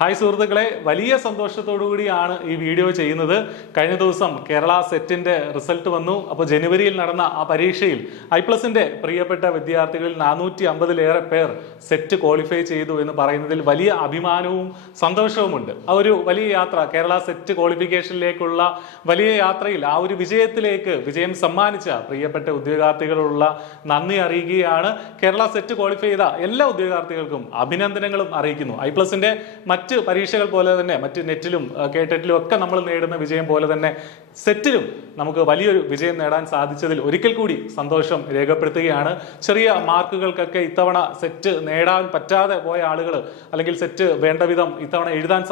Hi സുഹൃത്തുക്കളെ, വലിയ സന്തോഷത്തോടു കൂടിയാണ് ഈ വീഡിയോ ചെയ്യുന്നത്. കഴിഞ്ഞ ദിവസം കേരള സെറ്റിന്റെ റിസൾട്ട് വന്നു. അപ്പോൾ ജനുവരിയിൽ നടന്ന ആ പരീക്ഷയിൽ ഐപ്ലസിന്റെ പ്രിയപ്പെട്ട വിദ്യാർത്ഥികളിൽ 450-ലേറെ പേർ സെറ്റ് ക്വാളിഫൈ ചെയ്തു എന്ന് പറയുന്നതിൽ വലിയ അഭിമാനവും സന്തോഷവുമുണ്ട്. ആ ഒരു വലിയ യാത്ര, കേരള സെറ്റ് ക്വാളിഫിക്കേഷനിലേക്കുള്ള വലിയ യാത്രയിൽ ആ ഒരു വിജയം സമ്മാനിച്ച പ്രിയപ്പെട്ട ഉദ്യോഗാർത്ഥികളുള്ള നന്ദി അറിയിക്കുകയാണ്. കേരള സെറ്റ് ക്വാളിഫൈ ചെയ്ത എല്ലാ ഉദ്യോഗാർത്ഥികൾക്കും അഭിനന്ദനങ്ങളും അറിയിക്കുന്നു. ഐപ്ലസിന്റെ മറ്റ് പരീക്ഷകൾ പോലെ തന്നെ, മറ്റ് നെറ്റിലും കേട്ടറ്റിലും ഒക്കെ നമ്മൾ നേടുന്ന വിജയം പോലെ തന്നെ സെറ്റിലും നമുക്ക് വലിയൊരു വിജയം നേടാൻ സാധിച്ചതിൽ ഒരിക്കൽ കൂടി സന്തോഷം രേഖപ്പെടുത്തുകയാണ്. ചെറിയ മാർക്കുകൾക്കൊക്കെ ഇത്തവണ സെറ്റ് നേടാൻ പറ്റാതെ പോയ ആളുകൾ, അല്ലെങ്കിൽ സെറ്റ് വേണ്ട വിധം ഇത്തവണ എഴുതാൻ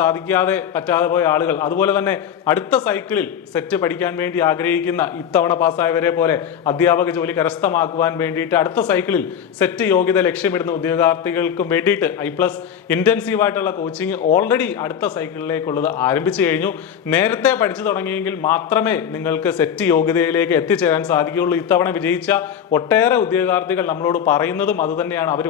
പറ്റാതെ പോയ ആളുകൾ, അതുപോലെ തന്നെ അടുത്ത സൈക്കിളിൽ സെറ്റ് പഠിക്കാൻ വേണ്ടി ആഗ്രഹിക്കുന്ന ഇത്തവണ പാസ്സായവരെ പോലെ അധ്യാപക ജോലി കരസ്ഥമാക്കുവാൻ വേണ്ടിയിട്ട് അടുത്ത സൈക്കിളിൽ സെറ്റ് യോഗ്യത ലക്ഷ്യമിടുന്ന ഉദ്യോഗാർത്ഥികൾക്കും വേണ്ടിയിട്ട് ഐപ്ലസ് ഇന്റൻസീവായിട്ടുള്ള കോച്ചിങ് ഓൾറെഡി അടുത്ത സൈക്കിളിലേക്കുള്ളത് ആരംഭിച്ചു കഴിഞ്ഞു. നേരത്തെ പഠിച്ചു തുടങ്ങിയെങ്കിൽ മാത്രമേ നിങ്ങൾക്ക് സെറ്റ് യോഗ്യതയിലേക്ക് എത്തിച്ചേരാൻ സാധിക്കുകയുള്ളൂ. ഇത്തവണ വിജയിച്ച ഒട്ടേറെ ഉദ്യോഗാർത്ഥികൾ നമ്മളോട് പറയുന്നതും അത് തന്നെയാണ്. അവർ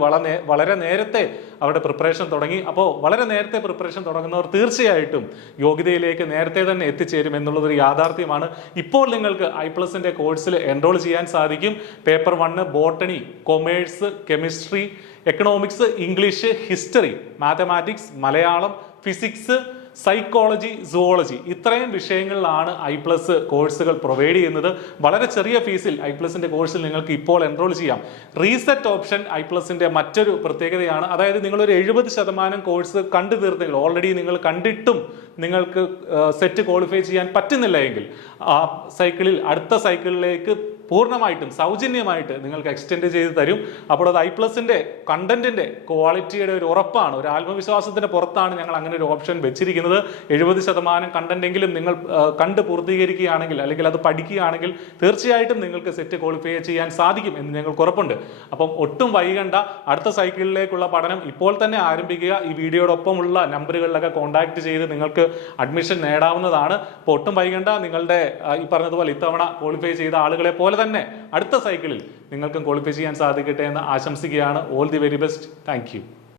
വളരെ നേരത്തെ അവരുടെ പ്രിപ്പറേഷൻ തുടങ്ങി. അപ്പോൾ വളരെ നേരത്തെ പ്രിപ്പറേഷൻ തുടങ്ങുന്നവർ തീർച്ചയായിട്ടും യോഗ്യതയിലേക്ക് നേരത്തെ തന്നെ എത്തിച്ചേരും എന്നുള്ളതൊരു യാഥാർത്ഥ്യമാണ്. ഇപ്പോൾ നിങ്ങൾക്ക് ഐപ്ലസിന്റെ കോഴ്സിൽ എൻറോൾ ചെയ്യാൻ സാധിക്കും. Paper 1 botany, commerce, chemistry, economics, English, history, mathematics, Malayalam, physics, psychology, zoology, ഇത്രയും വിഷയങ്ങളിലാണ് ഐപ്ലസ് കോഴ്സുകൾ പ്രൊവൈഡ് ചെയ്യുന്നത്. വളരെ ചെറിയ ഫീസിൽ ഐപ്ലസിന്റെ കോഴ്സിൽ നിങ്ങൾക്ക് ഇപ്പോൾ എൻറോൾ ചെയ്യാം. റീസെറ്റ് ഓപ്ഷൻ ഐപ്ലസിന്റെ മറ്റൊരു പ്രത്യേകതയാണ്. അതായത് നിങ്ങളൊരു 70% കോഴ്സ് കണ്ടു തീർത്തെങ്കിൽ, ഓൾറെഡി നിങ്ങൾ കണ്ടിട്ടും നിങ്ങൾക്ക് സെറ്റ് ക്വാളിഫൈ ചെയ്യാൻ പറ്റുന്നില്ല എങ്കിൽ ആ സൈക്കിളിൽ അടുത്ത സൈക്കിളിലേക്ക് പൂർണ്ണമായിട്ടും സൗജന്യമായിട്ട് നിങ്ങൾക്ക് എക്സ്റ്റെൻഡ് ചെയ്ത് തരും. അപ്പോൾ അത് ഐപ്ലസിന്റെ കണ്ടന്റിന്റെ ക്വാളിറ്റിയുടെ ഒരു ഉറപ്പാണ്, ഒരു ആത്മവിശ്വാസത്തിന്റെ പുറത്താണ് ഞങ്ങൾ അങ്ങനെ ഒരു ഓപ്ഷൻ വെച്ചിരിക്കുന്നത്. 70% കണ്ടന്റെങ്കിലും നിങ്ങൾ കണ്ട് പൂർത്തീകരിക്കുകയാണെങ്കിൽ, അല്ലെങ്കിൽ അത് പഠിക്കുകയാണെങ്കിൽ തീർച്ചയായിട്ടും നിങ്ങൾക്ക് സെറ്റ് ക്വാളിഫൈ ചെയ്യാൻ സാധിക്കും എന്ന് ഞങ്ങൾക്ക് ഉറപ്പുണ്ട്. അപ്പം ഒട്ടും വൈകണ്ട, അടുത്ത സൈക്കിളിലേക്കുള്ള പഠനം ഇപ്പോൾ തന്നെ ആരംഭിക്കുക. ഈ വീഡിയോടൊപ്പമുള്ള നമ്പറുകളിലൊക്കെ കോൺടാക്ട് ചെയ്ത് നിങ്ങൾക്ക് അഡ്മിഷൻ നേടാവുന്നതാണ്. അപ്പോൾ ഒട്ടും വൈകണ്ട, നിങ്ങളുടെ ഈ പറഞ്ഞതുപോലെ ഇത്തവണ ക്വാളിഫൈ ചെയ്ത ആളുകളെ പോലെ തന്നെ അടുത്ത സൈക്കിളിൽ നിങ്ങൾക്കും ക്വാളിഫൈ ചെയ്യാൻ സാധിക്കട്ടെ എന്ന് ആശംസിക്കുകയാണ്. All the very best. Thank you.